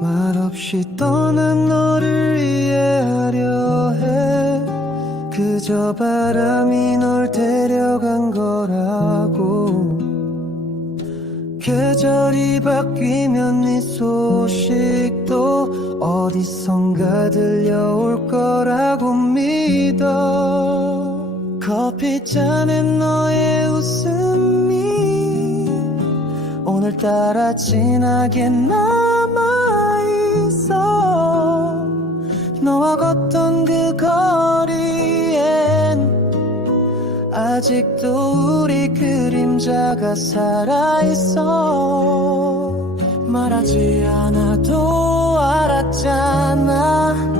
말없이 떠난 너를 이해하려 해. 그저 바람이 널 데려간 거라고. 계절이 바뀌면 네 소식도 어디선가 들려올 거라고 믿어. 커피잔에 너의 웃음이 오늘따라 진하게 남아있어. 너와 걷던 그 거리엔 아직도 우리 그림자가 살아있어. 말하지 않아도 알았잖아.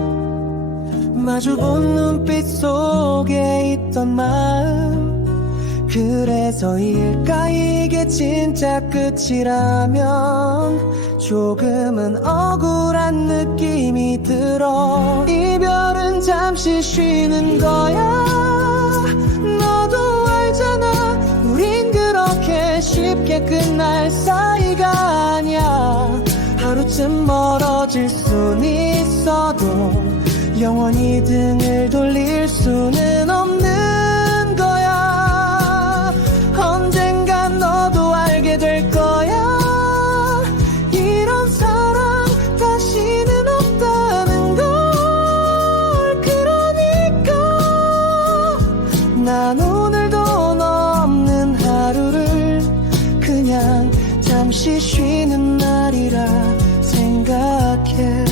마주본 눈빛 속에 있던 마음. 그래서일까 이게 진짜 끝이라면 조금은 억울한 느낌이 들어. 이별은 잠시 쉬는 거야. 너도 알잖아, 우린 그렇게 쉽게 끝날 사이가 아니야. 하루쯤 멀어질 순 있어도 영원히 등을 돌릴 수는 없는 거야. 언젠간 너도 알게 될 거야. 이런 사랑 다시는 없다는 걸. 그러니까 난 오늘도 너 없는 하루를 그냥 잠시 쉬는 날이라 생각해.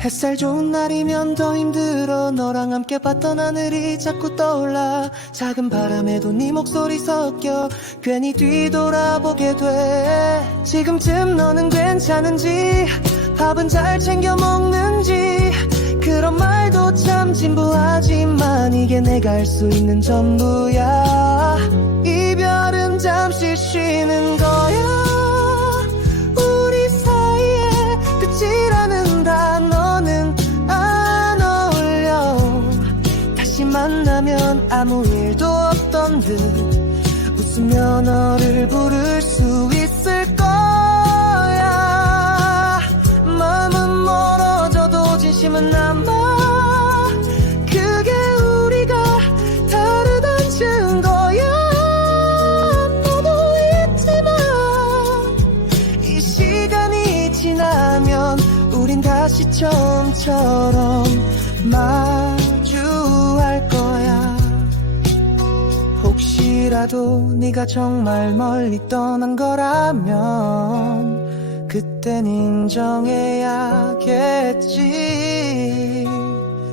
햇살 좋은 날이면 더 힘들어. 너랑 함께 봤던 하늘이 자꾸 떠올라. 작은 바람에도 네 목소리 섞여 괜히 뒤돌아보게 돼. 지금쯤 너는 괜찮은지, 밥은 잘 챙겨 먹는지. 그런 말도 참 진부하지만 이게 내가 할 수 있는 전부야. 이별은 잠시 쉬는 거야. 우리 사이에 끝이라는 단어는 안 어울려. 다시 만나면 아무 일도 없던 듯 웃으며 너를 부를 수 있을 거야. 마음은 멀어져도 진심은 남아. 그게 우리가 다르단 증거야. 너도 있지만 이 시간이 지나면 우린 다시 처음처럼 마주할 거야. 혹시라도 네가 정말 멀리 떠난 거라면 그땐 인정해야겠지.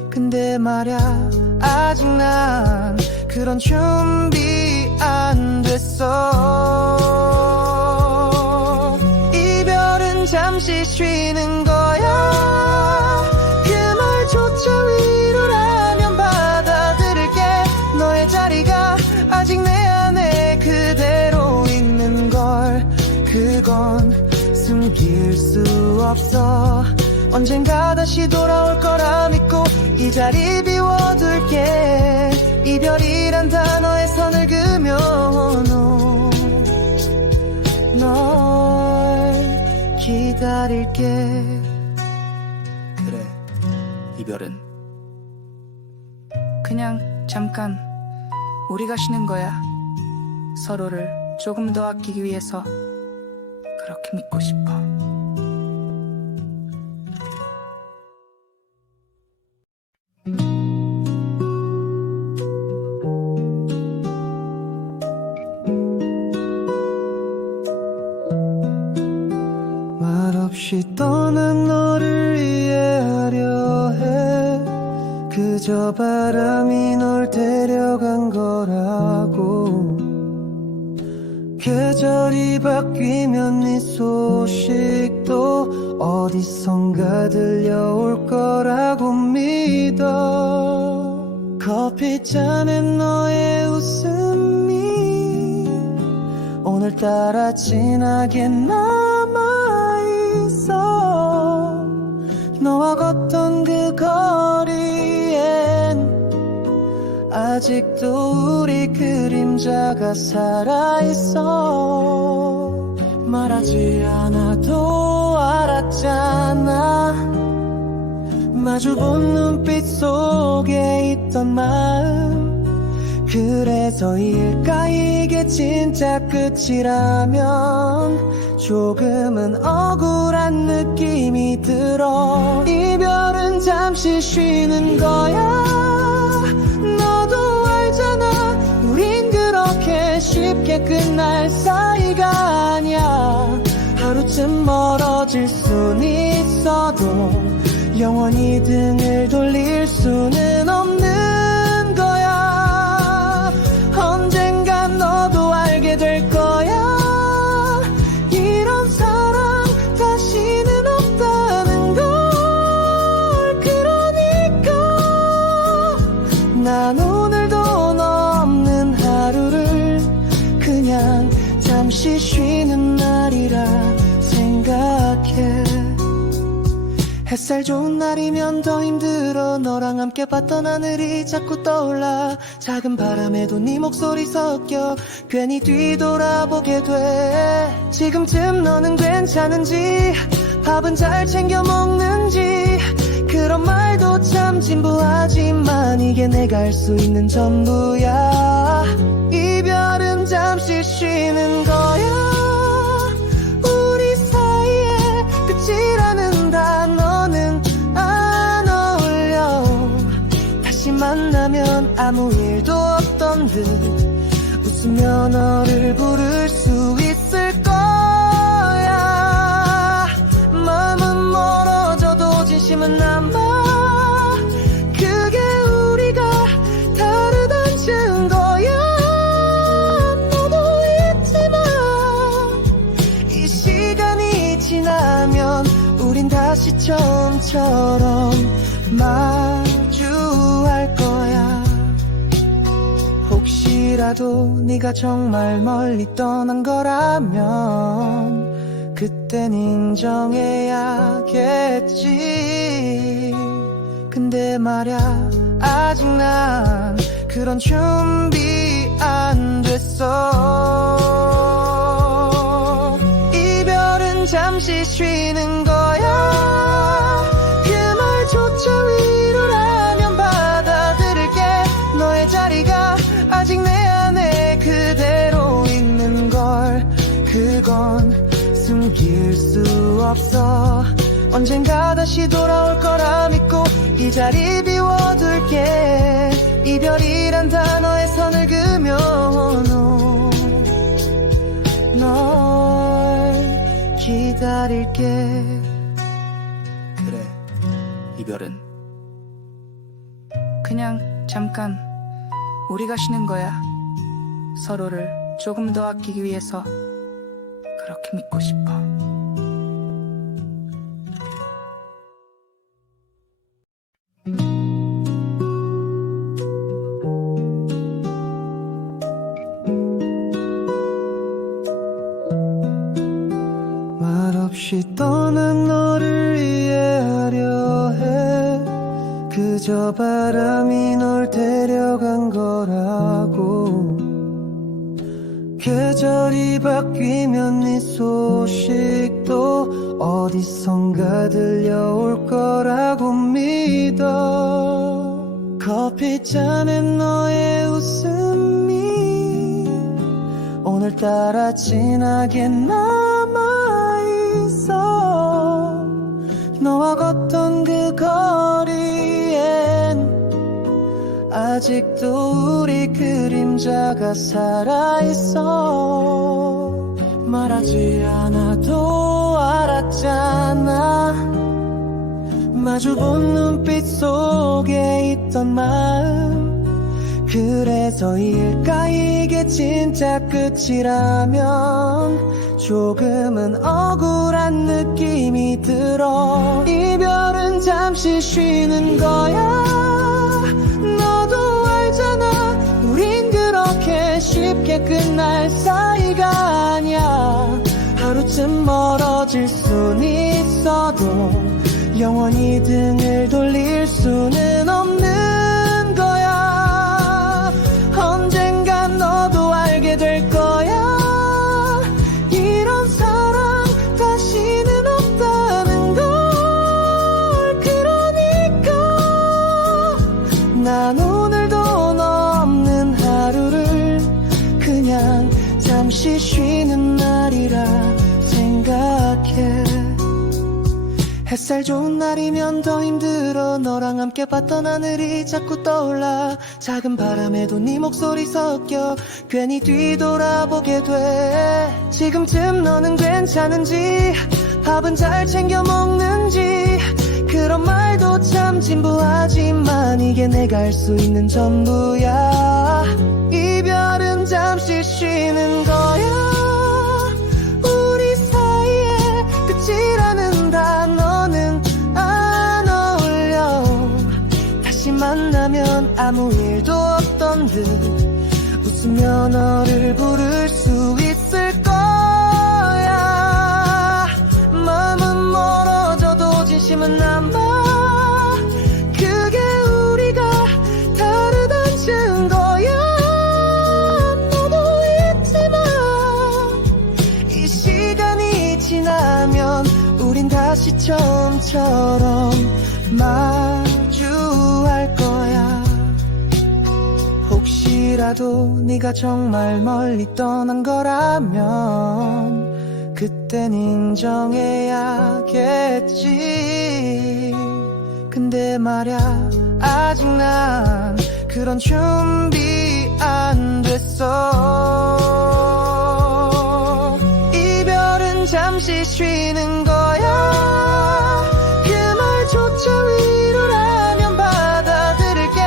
근데 말야, 아직 난 그런 준비 안 됐어. 이별은 잠시 쉬는 거야. 그 말조차 위로라면 받아들일게. 너의 자리가 아직 내 안에 그대로 있는 걸. 그건 숨길 수 없어. 언젠가 다시 돌아올 거라 믿고 이 자리 비워둘게. 이별이란 단어에 선을 그며 널 기다릴게. 그래, 이별은 그냥 잠깐 우리가 쉬는 거야. 서로를 조금 더 아끼기 위해서 그렇게 믿고 싶어. 말없이 떠난 너를 이해하려 해. 그저 바람이 널 데려간 거라고. 계절이 바뀌면 네 소식도 어디선가 들려올 거라고 믿어. 커피잔에 너의 웃음이 오늘따라 진하게 남아있어. 너와 걷던 그 거리엔 아직도 우리 그림자가 살아있어. 말하지 않아도 알았잖아. 마주본 눈빛 속에 있던 마음. 그래서일까 이게 진짜 끝이라면 조금은 억울한 느낌이 들어. 이별은 잠시 쉬는 거야. 너도 알잖아, 우린 그렇게 쉽게 끝날 사이가 아니야. 하루쯤 멀어질 순 있어도 영원히 등을 돌릴 수는 없는 거야. 언젠간 너도 알게 될 거야. 이런 사랑 다시는 없다는 걸. 그러니까 난 오늘도 너 없는 하루를 그냥 잠시 쉬는 날이라 생각해. 햇살 좋은 날이면 더 힘들어. 너랑 함께 봤던 하늘이 자꾸 떠올라. 작은 바람에도 네 목소리 섞여 괜히 뒤돌아보게 돼. 지금쯤 너는 괜찮은지, 밥은 잘 챙겨 먹는지. 그런 말도 참 진부하지만 이게 내가 할 수 있는 전부야. 이별은 잠시 쉬는 거야. 우리 사이에 끝이라는 단어는 안 어울려. 다시 만나면 아무 일도 없던 듯 웃으며 너를 부를 수 있을 거야. 마음은 멀어져도 진심은 남아. 그게 우리가 다르단 증거야. 너도 잊지마. 이 시간이 지나면 우린 다시 처음처럼 마주할 거야. 혹시라도 네가 정말 멀리 떠난 거라면 그땐 인정해야겠지. 근데 말야, 아직 난 그런 준비 안 됐어. 이별은 잠시 쉬는 거야. 그 말조차 위로라면 받아들일게. 너의 자리가 아직 내 안에 그대로 있는 걸. 그건 숨길 수 없어. 언젠가 다시 돌아올 거라 믿고 이 자리 비워둘게. 이별이란 단어에 선을 그며 널 기다릴게. 그래, 이별은 그냥 잠깐 우리가 쉬는 거야. 서로를 조금 더 아끼기 위해서 그렇게 믿고 싶어. 말없이 떠난 너를 이해하려 해. 그저 바람이 널 데려간 거라고. 계절이 바뀌면 네 소식도 어디선가 들려올 거라고 믿어. 커피잔에 너의 웃음이 오늘따라 진하게 남아있어. 너와 걷던 그 거리엔 아직도 우리 그림자가 살아있어. 말하지 않아도 알았잖아. 마주본 눈빛 속에 있던 마음. 그래서일까 이게 진짜 끝이라면 조금은 억울한 느낌이 들어. 이별은 잠시 쉬는 거야. 너도 알잖아, 우린 그렇게 쉽게 끝날 사이가 아니야. 하루쯤 멀어질 순 있어도 영원히 등을 돌릴 수는 없는 거야. 난 오늘도 너 없는 하루를 그냥 잠시 쉬는 날이라 생각해. 햇살 좋은 날이면 더 힘들어. 너랑 함께 봤던 하늘이 자꾸 떠올라. 작은 바람에도 네 목소리 섞여 괜히 뒤돌아보게 돼. 지금쯤 너는 괜찮은지, 밥은 잘 챙겨 먹는지, 그런 말도 참 진부하지만 이게 내가 할 수 있는 전부야. 이별은 잠시 쉬는 거야. 우리 사이에 끝이라는 단어는 안 어울려. 다시 만나면 아무 일도 없던 듯 웃으며 너를 부를 수 있을 거야. 마음은 멀어져도 진심은 남아. 그게 우리가 다르단 증거야. 너도 있지만 이 시간이 지나면 우린 다시 처음처럼 마주할 거야. 혹시라도 네가 정말 멀리 떠난 거라면 그땐 인정해야겠지. 근데 말야, 아직 난 그런 준비 안 됐어. 이별은 잠시 쉬는 거야. 그 말조차 위로라면 받아들일게.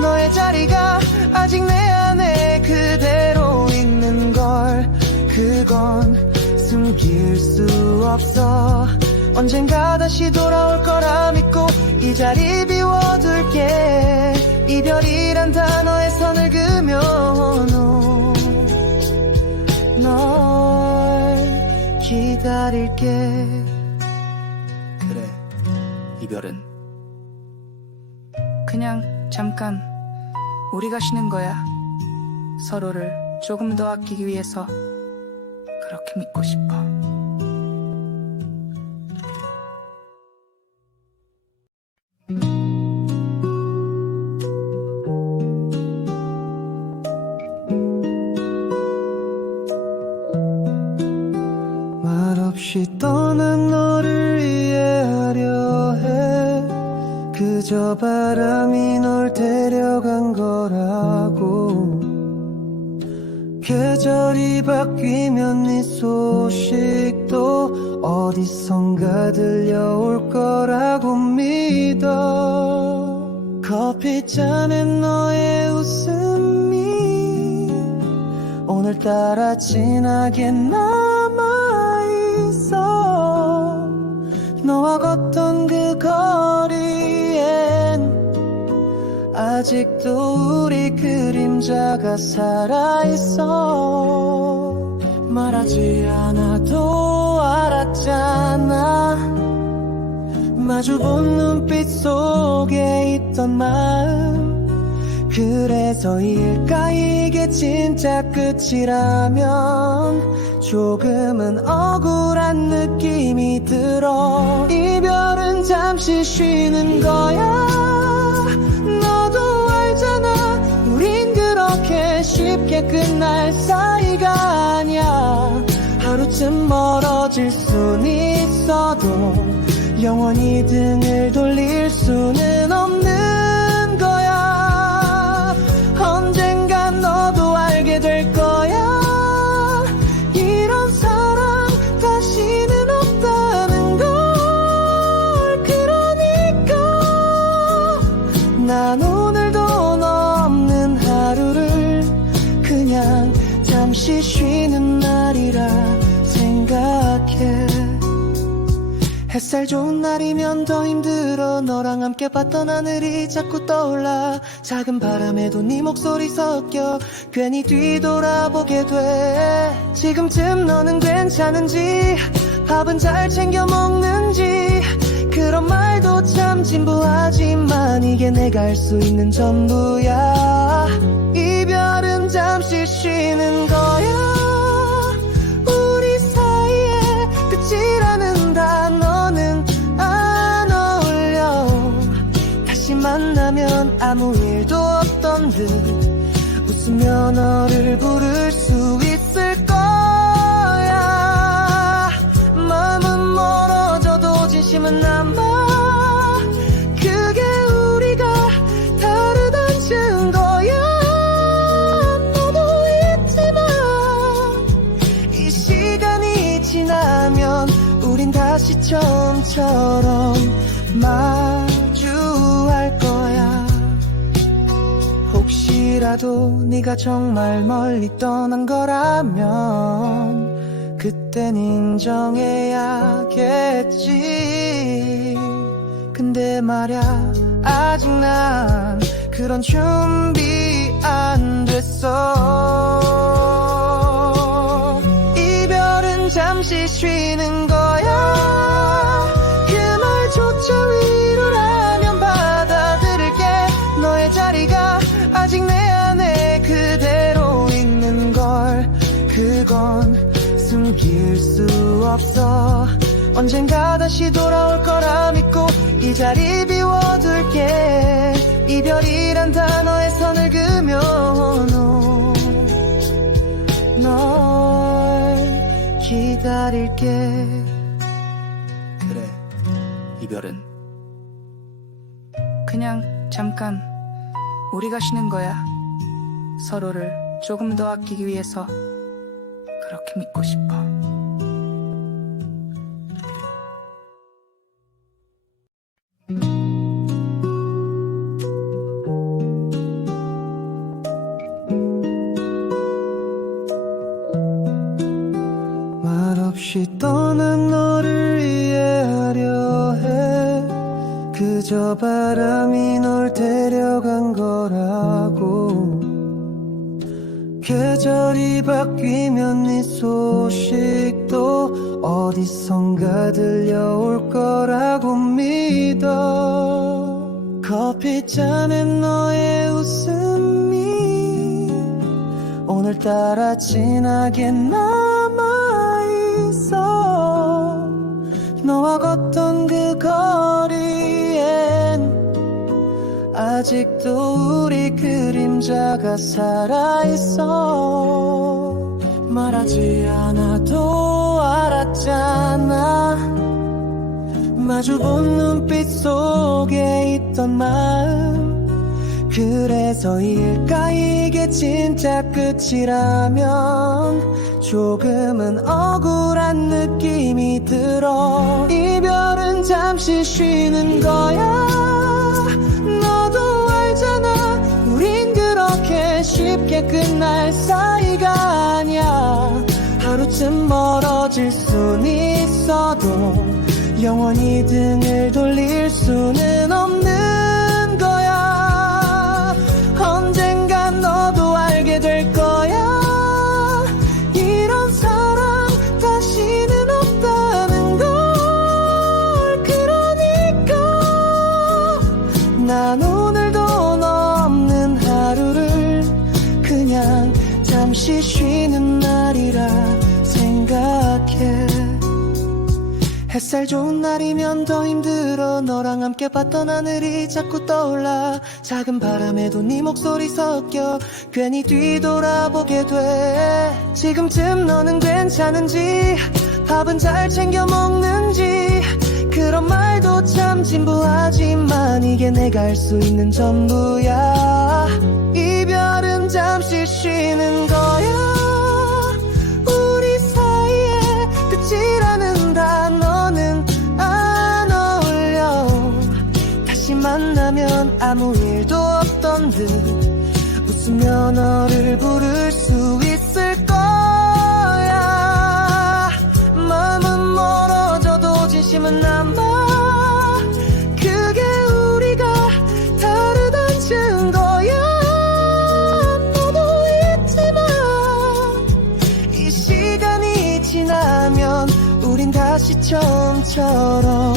너의 자리가 아직 내 안에 그대로 있는 걸, 그건 숨길 수 없어. 언젠가 다시 돌아올 거라 믿고 이 자리 비워둘게. 이별이란 단어에 선을 그며 널 기다릴게. 그래, 이별은 그냥 잠깐 우리가 쉬는 거야. 서로를 조금 더 아끼기 위해서 그렇게 믿고 싶어. 말없이 떠난 너를 이해하려 해. 그저 바람이 널 데려간 거라고. 계절이 바뀌면 네 소식도 어디선가 들려올 거라고 믿어. 커피잔에 너의 웃음이 오늘따라 진하게 남아있어. 너와 걷던 그 거리엔 아직도 우리 그림자가 살아있어. 말하지 않아도 알았잖아. 마주본 눈빛 속에 있던 마음. 그래서일까 이게 진짜 끝이라면 조금은 억울한 느낌이 들어. 이별은 잠시 쉬는 거야. 너도 알잖아, 우린 그렇게 쉽게 끝날 사이가 아니야. 하루쯤 멀어질 순 있어도 영원히 등을 돌릴 수는 없는 거야. 언젠간 너도 알게 될 거야. 이런 사랑 다시는 없다는 걸. 그러니까 난 오늘도 너 없는 하루를 그냥 잠시 쉬는 날이라 생각해. 햇살 좋은 날이면 더 힘들어. 너랑 함께 봤던 하늘이 자꾸 떠올라. 작은 바람에도 네 목소리 섞여 괜히 뒤돌아보게 돼. 지금쯤 너는 괜찮은지, 밥은 잘 챙겨 먹는지, 그런 말도 참 진부하지만 이게 내가 할 수 있는 전부야. 이별은 잠시 쉬는 거야. 우리 사이에 끝이라는 단어는 안 어울려. 다시 만나면 아무 일도 없던 듯 웃으며 너를 부를 수 있을 거야. 마음은 멀어져도 진심은 남아. 그게 우리가 다르단 증거야. 너도 잊지마. 이 시간이 지나면 우린 다시 처음처럼 마주할 거야. 혹시라도 네가 정말 멀리 떠난 거라면 그땐 인정해야겠지. 근데 말야 아직 난 그런 준비 안 됐어. 이별은 잠시 쉬는 거야. 그 말조차 위로라면 받아들일게. 너의 자리가 아직 내 안에 그대로 있는 걸. 그건 숨길 수 없어. 언젠가 다시 돌아올 거라 믿고 이 자리 비워둘게. 이별이란 단어에 선을 그며 널 기다릴게. 그래, 이별은 그냥 잠깐 우리가 쉬는 거야. 서로를 조금 더 아끼기 위해서 그렇게 믿고 싶어. 말없이 떠난 너를 이해하려 해. 그저 바람이 널 데려간 거라고. 계절이 바뀌면 네 소식도 어디선가 들려올 거라고 믿어. 커피잔에 너의 웃음이 오늘따라 진하게 남아있어. 너와 걷던 그 거리엔 아직도 우리 그림자가 살아있어. 말하지 않아도 알았잖아. 마주본 눈빛 속에 있던 마음. 그래서일까 이게 진짜 끝이라면 조금은 억울한 느낌이 들어. 이별은 잠시 쉬는 거야. 너도 알잖아. 우린 그렇게 쉽게 끝날 사이가 아니야. 하루쯤 멀어질 순 있어도 영원히 등을 돌릴 수는 없는 거야. 언젠간 너도 알게 될 거야. 이런 사랑 다시는 없다는 걸. 그러니까 난 오늘도 너 없는 하루를 그냥 잠시 쉬는 날이라 생각해. 햇살 좋은 날이면 더 힘들어. 너랑 함께 봤던 하늘이 자꾸 떠올라. 작은 바람에도 네 목소리 섞여 괜히 뒤돌아보게 돼. 지금쯤 너는 괜찮은지, 밥은 잘 챙겨 먹는지. 그런 말도 참 진부하지만 이게 내가 할 수 있는 전부야. 이별은 잠시 쉬는 거야. 우리 사이에 끝이라는 단어는 안 어울려. 다시 만나면 아무 일도 없던 듯 웃으며 너를 부를 수 있을 거야. 마음은 멀어져도 진심은 남아. 그게 우리가 다르단 증거야. 너도 잊지마. 이 시간이 지나면 우린 다시 처음처럼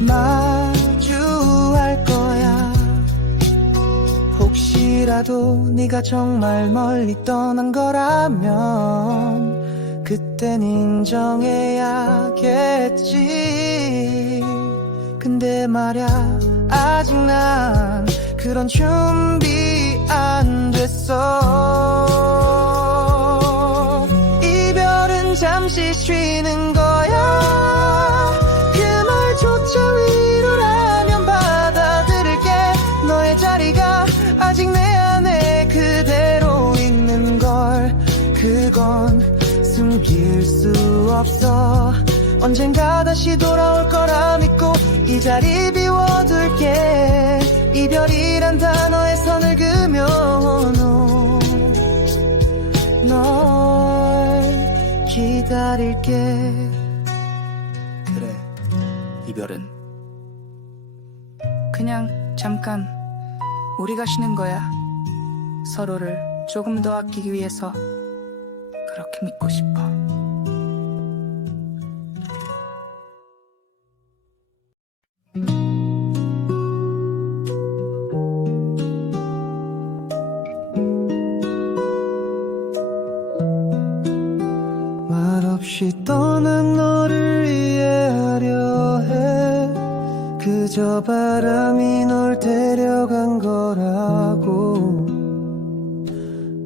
마주할 거야. 혹시라도 네가 정말 멀리 떠난 거라면 그땐 인정해야겠지. 근데 말야 아직 난 그런 준비 안 됐어. 이별은 잠시 쉬는 거야. 그 말조차 위로라면 받아들일게. 너의 자리가 아직 내 안에 그대로 있는 걸. 그건 숨길 수 없어. 언젠가 다시 돌아올 거라 믿고 이 자리 비워둘게. 이별이란 단어에 선을 그며 널 기다릴게. 그래, 이별은 그냥 잠깐 우리가 쉬는 거야. 서로를 조금 더 아끼기 위해서 그렇게 믿고 싶어. 말없이 떠난 너를 이해하려 해. 그저 바람이 널 데려간 거라고.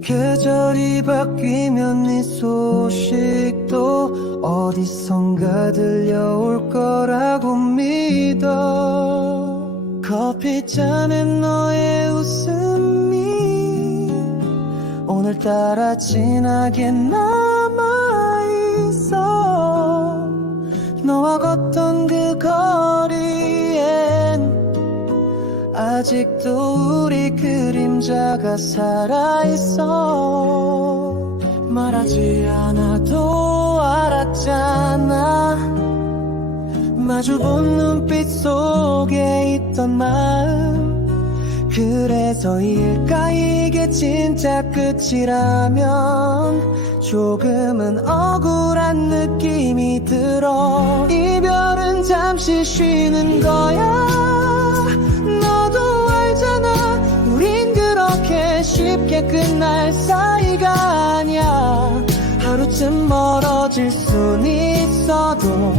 계절이 바뀌면 네 소식도 어디선가 들려올 거라고 믿어. 커피잔에 너의 웃음이 오늘따라 진하게 남아있어. 너와 걷던 그 거리엔 아직도 우리 그림자가 살아있어. 말하지 않아도 알았잖아. 마주본 눈빛 속에 있던 마음. 그래서일까 이게 진짜 끝이라면 조금은 억울한 느낌이 들어. 이별은 잠시 쉬는 거야. 너도 알잖아. 우린 그렇게 쉽게 끝날 사이가 아니야. 하루쯤 멀어질 순 있어도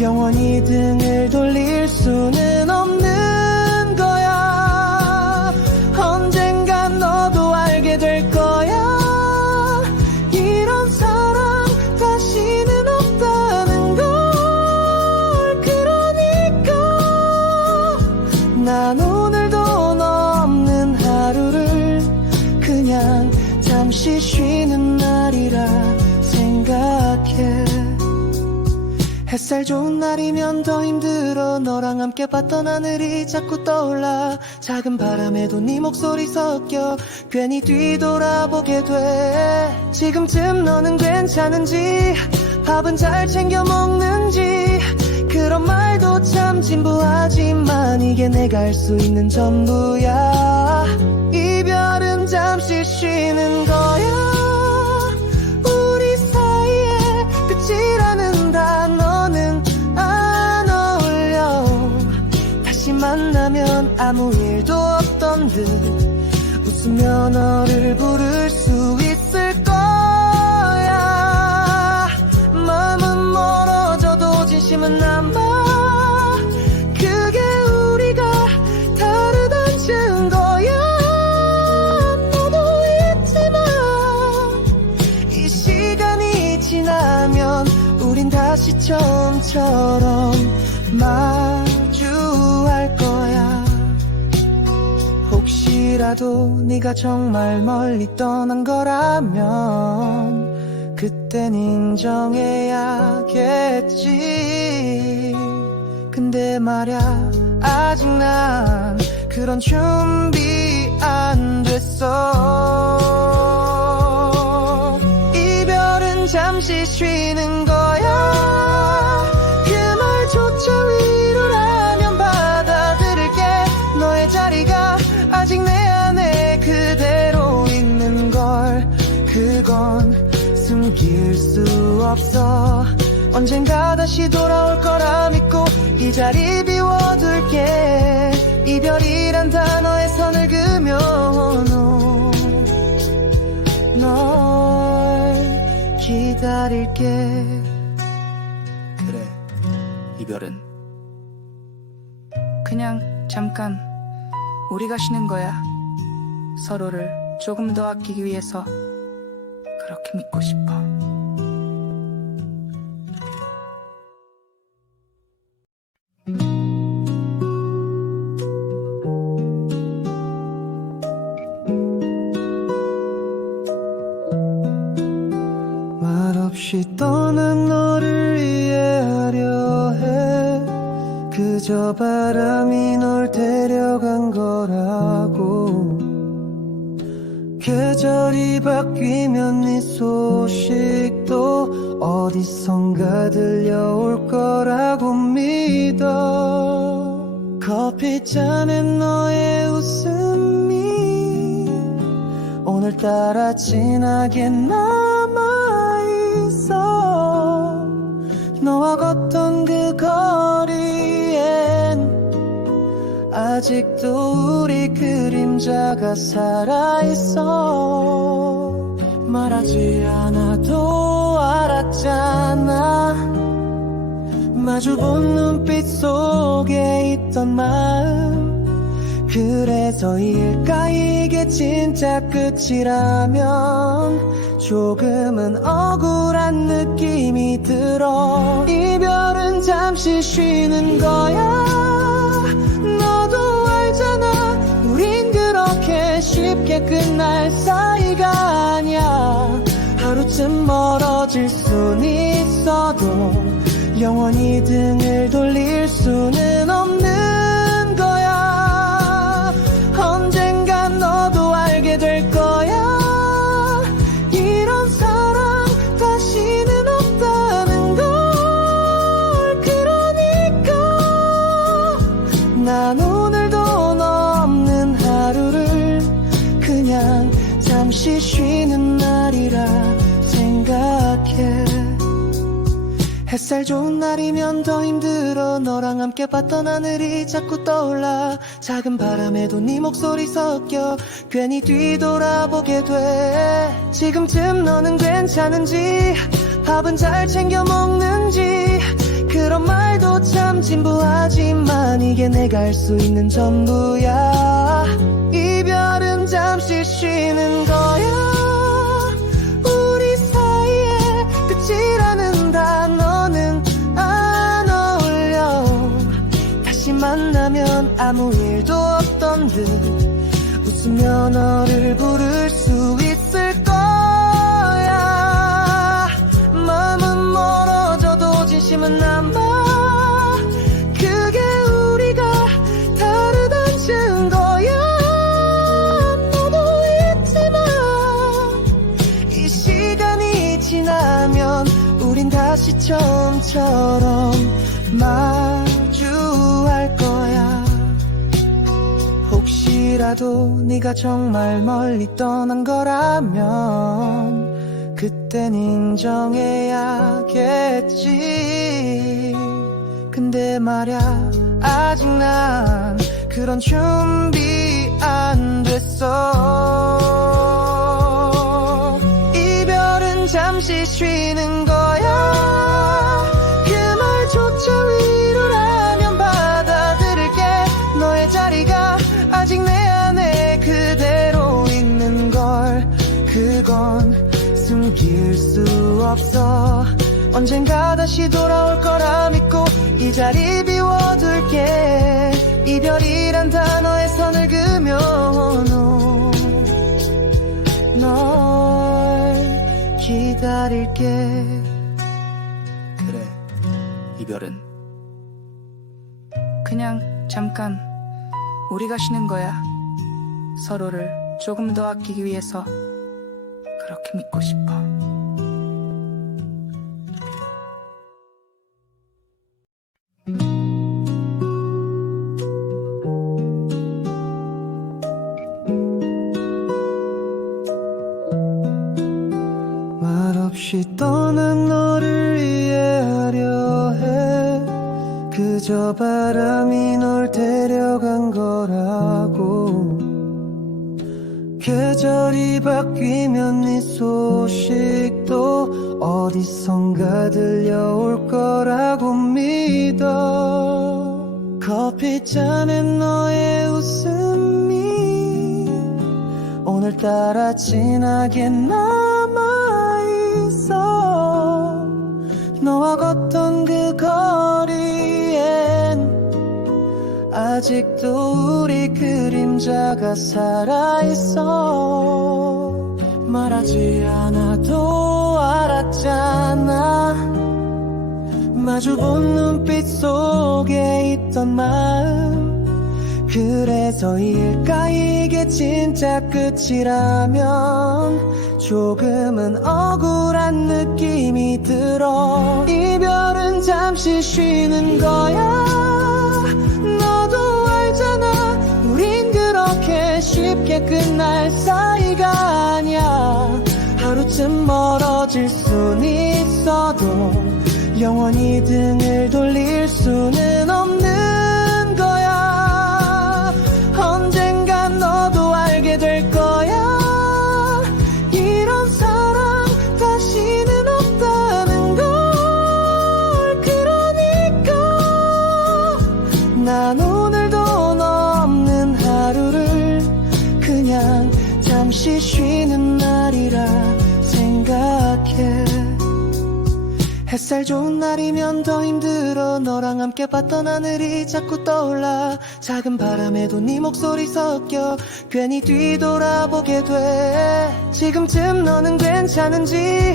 영원히 등을 돌릴 수는 없는 거야. 언젠간 너도 알게 될 거야. 이런 사랑 다시는 없다는 걸. 그러니까 난 오늘도 너 없는 하루를 그냥 잠시 쉬는 날이라 생각해. 햇살 좋은 날이면 더 힘들어. 너랑 함께 봤던 하늘이 자꾸 떠올라. 작은 바람에도 네 목소리 섞여 괜히 뒤돌아보게 돼. 지금쯤 너는 괜찮은지, 밥은 잘 챙겨 먹는지. 그런 말도 참 진부하지만 이게 내가 할 수 있는 전부야. 이별은 잠시 쉬는 거야. 우리 사이에 끝이라는 단어는 안 어울려. 다시 만나면 아무 일도 없던 듯 웃으며 너를 부를 수 있을 거야. 마음은 멀어져도 진심은 남아. 그게 우리가 다르단 증거야. 너도 있지만 이 시간이 지나면 우린 다시 처음처럼 마주할 거야. 혹시라도 네가 정말 멀리 떠난 거라면 그땐 인정해야겠지. 근데 말야 아직 난 그런 준비 안 됐어. 이별은 잠시 쉬는 거야. 그 말조차 위로라면 받아들일게. 너의 자리가 아직 내 안에 그대로 있는 걸. 그건 숨길 수 없어. 언젠가 다시 돌아올 거라 믿고 이 자리 비워둘게. 이별이란 단어에 선을 그며 널 기다릴게. 그래, 이별은 그냥 잠깐 우리가 쉬는 거야. 서로를 조금 더 아끼기 위해서 그렇게 믿고 싶어. 말없이 떠난 너를 이해하려 해. 그저 바람이 널 데려간 거라고. 계절이 바뀌면 네 소식도 어디선가 들려올 거라고 믿어. 커피잔에 너의 웃음이 오늘따라 진하게 남아있어. 너와 걷던 그 거리엔 아직도 우리 그림자가 살아있어. 말하지 않아도 알았잖아. 마주본 눈빛 속에 있던 마음. 그래서일까 이게 진짜 끝이라면 조금은 억울한 느낌이 들어. 이별은 잠시 쉬는 거야. 너도 알잖아. 우린 그렇게 쉽게 끝날 사이가 아니야. 하루쯤 멀어질 순 있어도 영원히 등을 돌릴 수는 없는 거야. 언젠간 너도 알게 될 거야. 이런 사랑 다시는 없다는 걸. 그러니까 난 오늘도 너 없는 하루를 그냥 잠시 쉬는 날이라 생각해. 햇살 좋은 날이면 더 힘들어. 너랑 함께 봤던 하늘이 자꾸 떠올라. 작은 바람에도 네 목소리 섞여 괜히 뒤돌아보게 돼. 지금쯤 너는 괜찮은지, 밥은 잘 챙겨 먹는지. 그런 말도 참 진부하지만 이게 내가 할 수 있는 전부야. 이별은 잠시 쉬는 거야. 우리 사이에 끝이라는 단어는 안 어울려. 다시 만나면 아무 일도 없던 듯 웃으며 너를 부를 수 있을 거야. 마음은 멀어져도 진심은 남아. 그게 우리가 다르단 증거야. 너도 있지만 이 시간이 지나면 우린 다시 처음처럼 마주할 거야. 혹시라도 네가 정말 멀리 떠난 거라면 그땐 인정해야겠지. 근데 말야 아직 난 그런 준비 안 됐어. 이별은 잠시 쉬는 거야. 그 말조차 위로라면 받아들일게. 너의 자리가 아직 내 안에 그대로 있는 걸. 그건 숨길 수 없어. 언젠가 다시 돌아올 거라 믿고 이 자리 비워둘게. 이별이란 단어에 선을 그으며 널 기다릴게. 그래, 이별은 그냥 잠깐 우리가 쉬는 거야. 서로를 조금 더 아끼기 위해서 그렇게 믿고 싶어. 말없이 떠난 너를 이해하려 해. 그저 바람이 널 데려간 거라고. 계절이 바뀌면 네 소식도 어디선가 들려올 거라고 믿어. 커피잔에 너의 웃음이 오늘따라 진하게 남아있어. 너와 걷던 그 거리엔 아직도 우리 그림자가 살아있어. 말하지 않아도 알았잖아. 마주본 눈빛 속에 있던 마음. 그래서일까 이게 진짜 끝이라면 조금은 억울한 느낌이 들어. 이별은 잠시 쉬는 거야. 너도 알잖아. 우린 그렇게 쉽게 끝날 사이가 아니야. 하루쯤 멀어질 순 있어도 영원히 등을 돌릴 수는 없는 거야. 언젠간 너도 알게 될 거야. 이런 사랑 다시는 없다는 걸. 그러니까 난 오늘도 너 없는 하루를 그냥 잠시 쉬는 날이라 생각해. 햇살 좋은 날이면 더 힘들어. 너랑 함께 봤던 하늘이 자꾸 떠올라. 작은 바람에도 네 목소리 섞여 괜히 뒤돌아보게 돼. 지금쯤 너는 괜찮은지,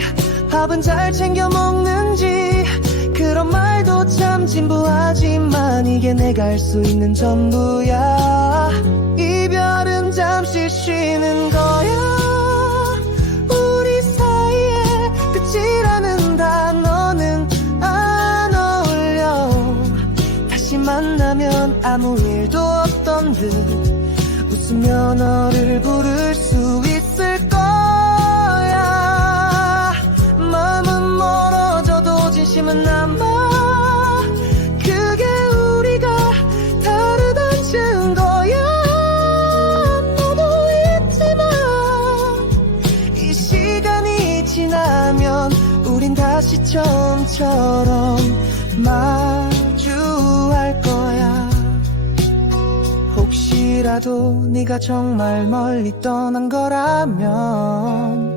밥은 잘 챙겨 먹는지. 그런 말도 참 진부하지만 이게 내가 할 수 있는 전부야. 이별은 잠시 쉬는 거야. 우리 사이에 끝이라는 단어는 안 어울려. 다시 만나면 아무 일도 없던 듯 웃으며 너를 부를 수 있을 거야. 마음은 멀어져도 진심은 남아. 그게 우리가 다르단 증거야. 너도 잊지마. 이 시간이 지나면 우린 다시 처음처럼 마주할 거야. 혹시라도 네가 정말 멀리 떠난 거라면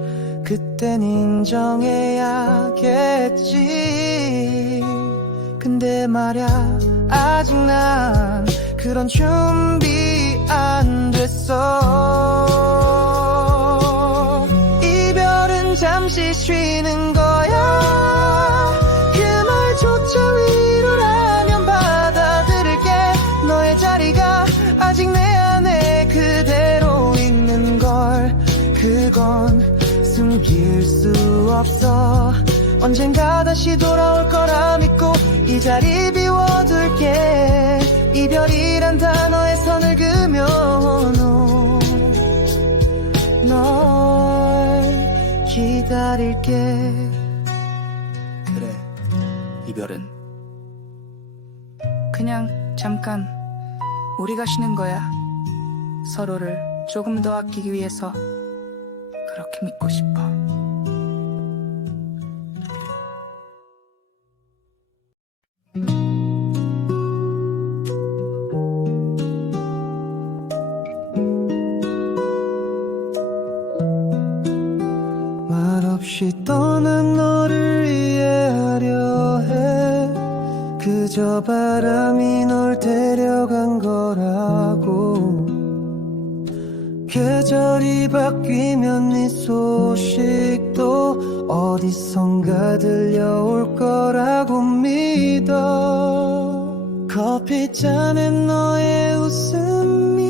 그땐 인정해야겠지. 근데 말야 아직 난 그런 준비 안 됐어. 이별은 잠시 쉬는 거야. 그 말조차 위로라면 받아들일게. 너의 자리가 아직 내 안에 그대로 있는 걸. 그건 숨길 수 없어. 언젠가 다시 돌아올 거라 믿고 이 자리 비워둘게. 이별이란 단어에 선을 그며 널 기다릴게. 그래, 이별은 그냥 잠깐 우리가 쉬는 거야. 서로를 조금 더 아끼기 위해서 그렇게 믿고 싶어. 말없이 떠난 너를 이해하려 해. 그저 바람이 널 데려간 거라고. 계절이 바뀌면 네 소식도 어디선가 들려올 거라고 믿어. 커피잔에 너의 웃음이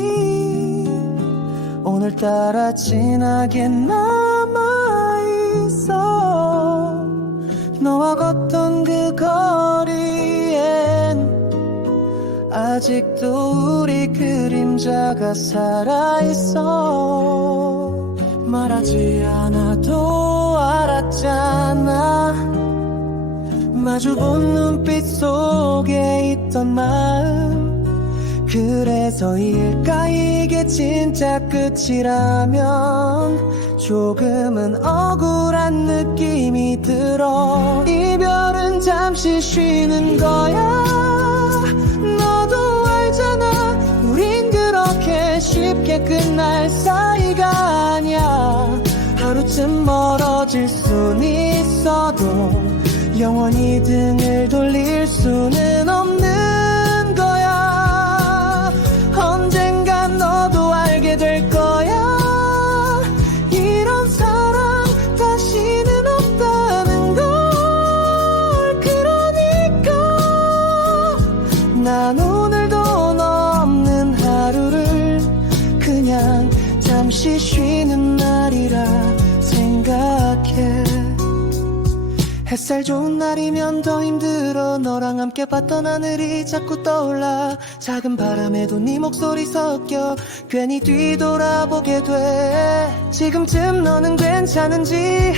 오늘따라 진하게 남아있어. 너와 걷던 그 거리엔 아직도 우리 그림자가 살아있어. 말하지 않아도 알았잖아. 마주본 눈빛 속에 있던 마음. 그래서일까 이게 진짜 끝이라면 조금은 억울한 느낌이 들어. 이별은 잠시 쉬는 거야. 너도 알잖아. 우린 그렇게 쉽게 끝날 사이가 영원히 등을 돌릴 수는 없는 거야. 언젠간 너도 알게 될 거야. 이런 사랑 다시는 없다는 걸. 그러니까 난 오늘도 너 없는 하루를 그냥 잠시 쉬는 날이라 생각해. 햇살 좋은 날이면 더 힘들어. 너랑 함께 봤던 하늘이 자꾸 떠올라. 작은 바람에도 네 목소리 섞여 괜히 뒤돌아보게 돼. 지금쯤 너는 괜찮은지,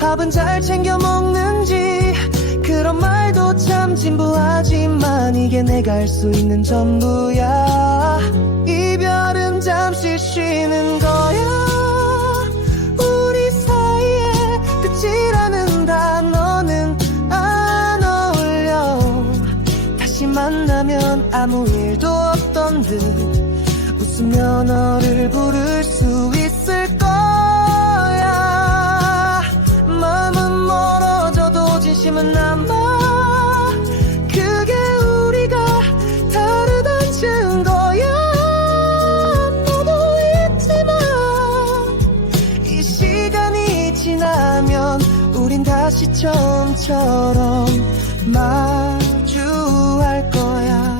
밥은 잘 챙겨 먹는지. 그런 말도 참 진부하지만 이게 내가 할 수 있는 전부야. 이별은 잠시 쉬는 거야. 우리 사이에 끝이라는 단어는 안 어울려. 다시 만나면 아무 일도 없던 듯 웃으며 너를 부를 수 있을 거야. 마음은 멀어져도 진심은 남아. 그게 우리가 다르단 증거야. 너도 있지만 이 시간이 지나면 우린 다시 처음처럼 마주할 거야.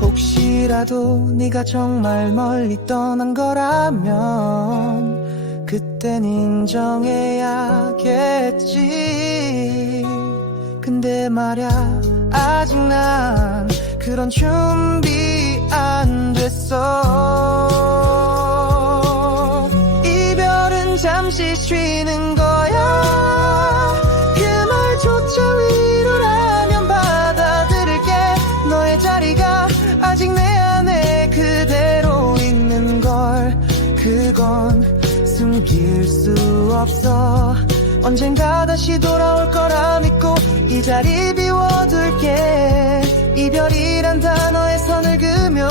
혹시라도 네가 정말 멀리 떠난 거라면 그땐 인정해야겠지. 근데 말야 아직 난 그런 준비 안 됐어. 이별은 잠시 쉬는 거야. 그 말조차 위로라면 받아들일게. 너의 자리가 아직 내 안에 그대로 있는 걸. 그건 숨길 수 없어. 언젠가 다시 돌아올 거라 믿고 이 자리 비워둘게. 이별이란 단어에 선을 그며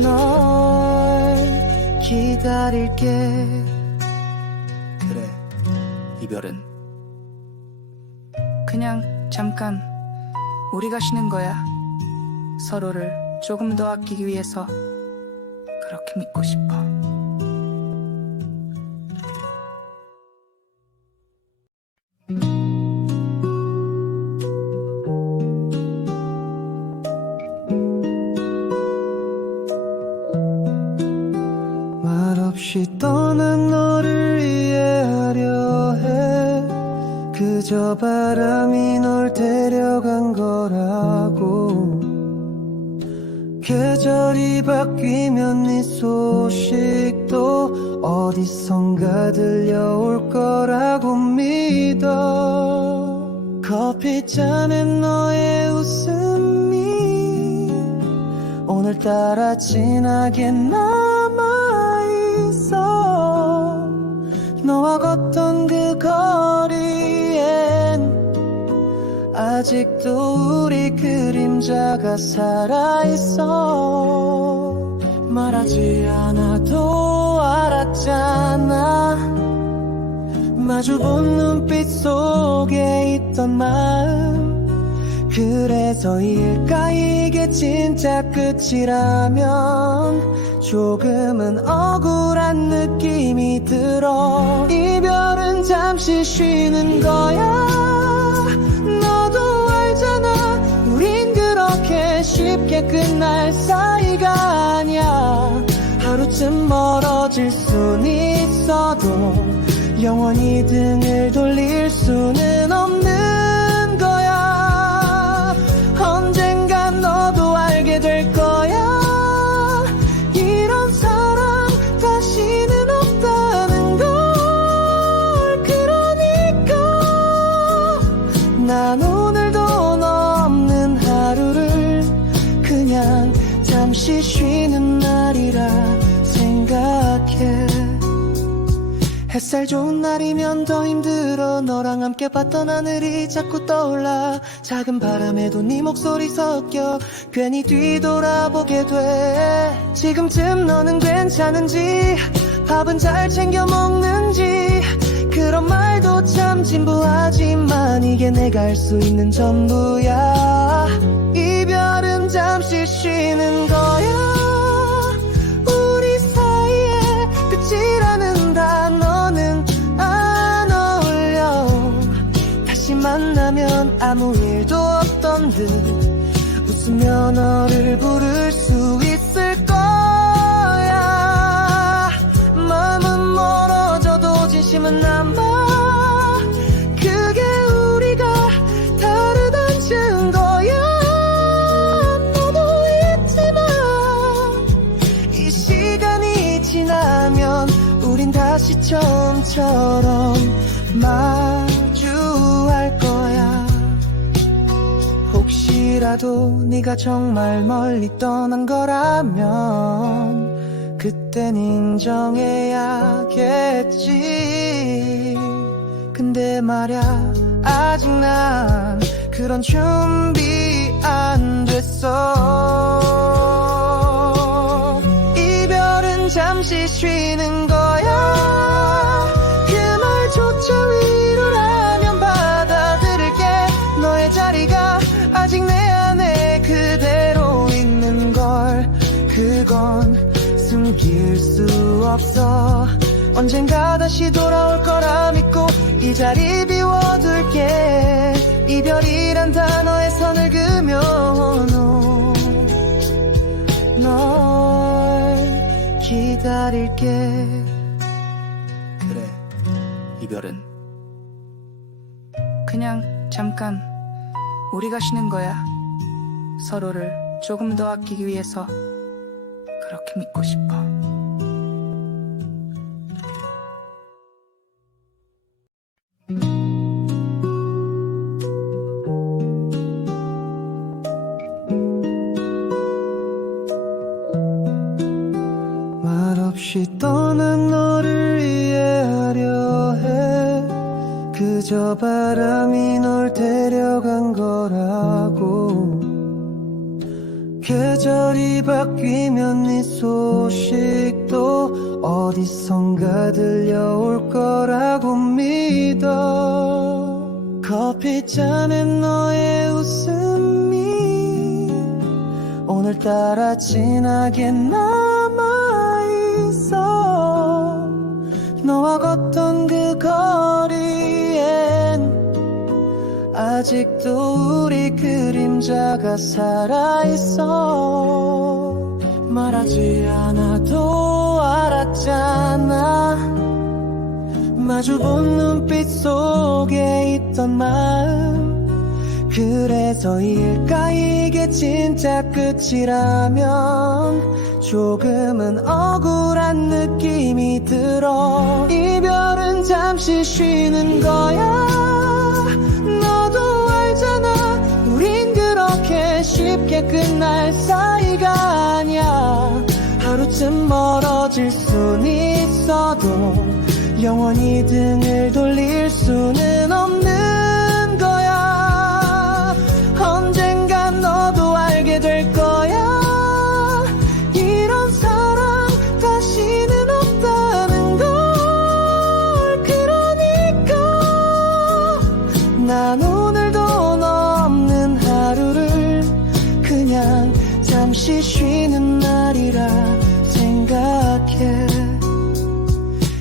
널 기다릴게. 그래, 이별은 그냥 잠깐 우리가 쉬는 거야. 서로를 조금 더 아끼기 위해서 그렇게 믿고 싶어. 말없이 떠난 너를 이해하려 해. 그저 바람이 널 데려간 거라고. 계절이 바뀌면 네 소식도 어디선가 들려올 거라고 믿어. 커피잔에 너의 웃음이 오늘따라 진하게 남아있어. 너와 걷던 그 거리엔 아직도 우리 그림자가 살아있어. 말하지 않아도 알았잖아. 마주본 눈빛 속에 있던 마음. 그래서일까 이게 진짜 끝이라면 조금은 억울한 느낌이 들어. 이별은 잠시 쉬는 거야. 너도 알잖아. 우린 그렇게 쉽게 끝날 사이가 아니야. 하루쯤 멀어질 순 있어도 영원히 등을 돌릴 수는 없는 거야. 언젠간 너도 알게 될 거야. 이런 사랑 다시는 없다는 걸. 그러니까 난 오늘도 너 없는 하루를 그냥 잠시 쉬는 날이라 생각해. 햇살 좋은 날이면 더 힘들어. 너랑 함께 봤던 하늘이 자꾸 떠올라. 작은 바람에도 네 목소리 섞여 괜히 뒤돌아보게 돼. 지금쯤 너는 괜찮은지, 밥은 잘 챙겨 먹는지. 그런 말도 참 진부하지만 이게 내가 할 수 있는 전부야. 이별은 잠시 쉬는 거야. 우리 사이에 끝이라는 단어는 안 어울려. 다시 만나면 아무 일도 없던 듯 웃으며 너를 부를 수 있을 거야. 마음은 멀어져도 진심은 남아. 그게 우리가 다르단 증거야. 너도 있지만 이 시간이 지나면 우린 다시 처음처럼 마주할 거야. 혹시라도 네가 정말 멀리 떠난 거라면 그땐 인정해야겠지. 근데 말야 아직 난 그런 준비 안 됐어. 이별은 잠시 쉬는 거야. 그 말조차 위로라면 받아들일게. 너의 자리가 아직 내 안에 그대로 있는 걸. 그건 숨길 수 없어. 언젠가 다시 돌아올 거라 믿고 이 자리 비워둘게. 이별이란 단어에 선을 그며 널 기다릴게. 그래, 이별은 그냥 잠깐 우리가 쉬는 거야. 서로를 조금 더 아끼기 위해서 그렇게 믿고 싶어. 말없이 떠난 너를 이해하려 해. 그저 바람이 널 데려간 거라고. 계절이 바뀌면 네 소식도 어디선가 들려올 거라고 믿어. 커피잔에 너의 웃음이 오늘따라 진하게 남아있어. 너와 걷던 그 거리엔 아직도 우리 그림자가 살아있어. 말하지 않아도 알았잖아. 마주본 눈빛 속에 있던 마음. 그래서일까 이게 진짜 끝이라면 조금은 억울한 느낌이 들어. 이별은 잠시 쉬는 거야. 너도 알잖아. 우린 그렇게 쉽게 끝날 사이가 아니야. 하루쯤 멀어질 순 있어도 영원히 등을 돌릴 수는 없는 거야. 언젠간 너도 알게 될 거야. 이런 사랑 다시는 없다는 걸. 그러니까 난 오늘도 너 없는 하루를 그냥 잠시 쉬는 날이라 생각해.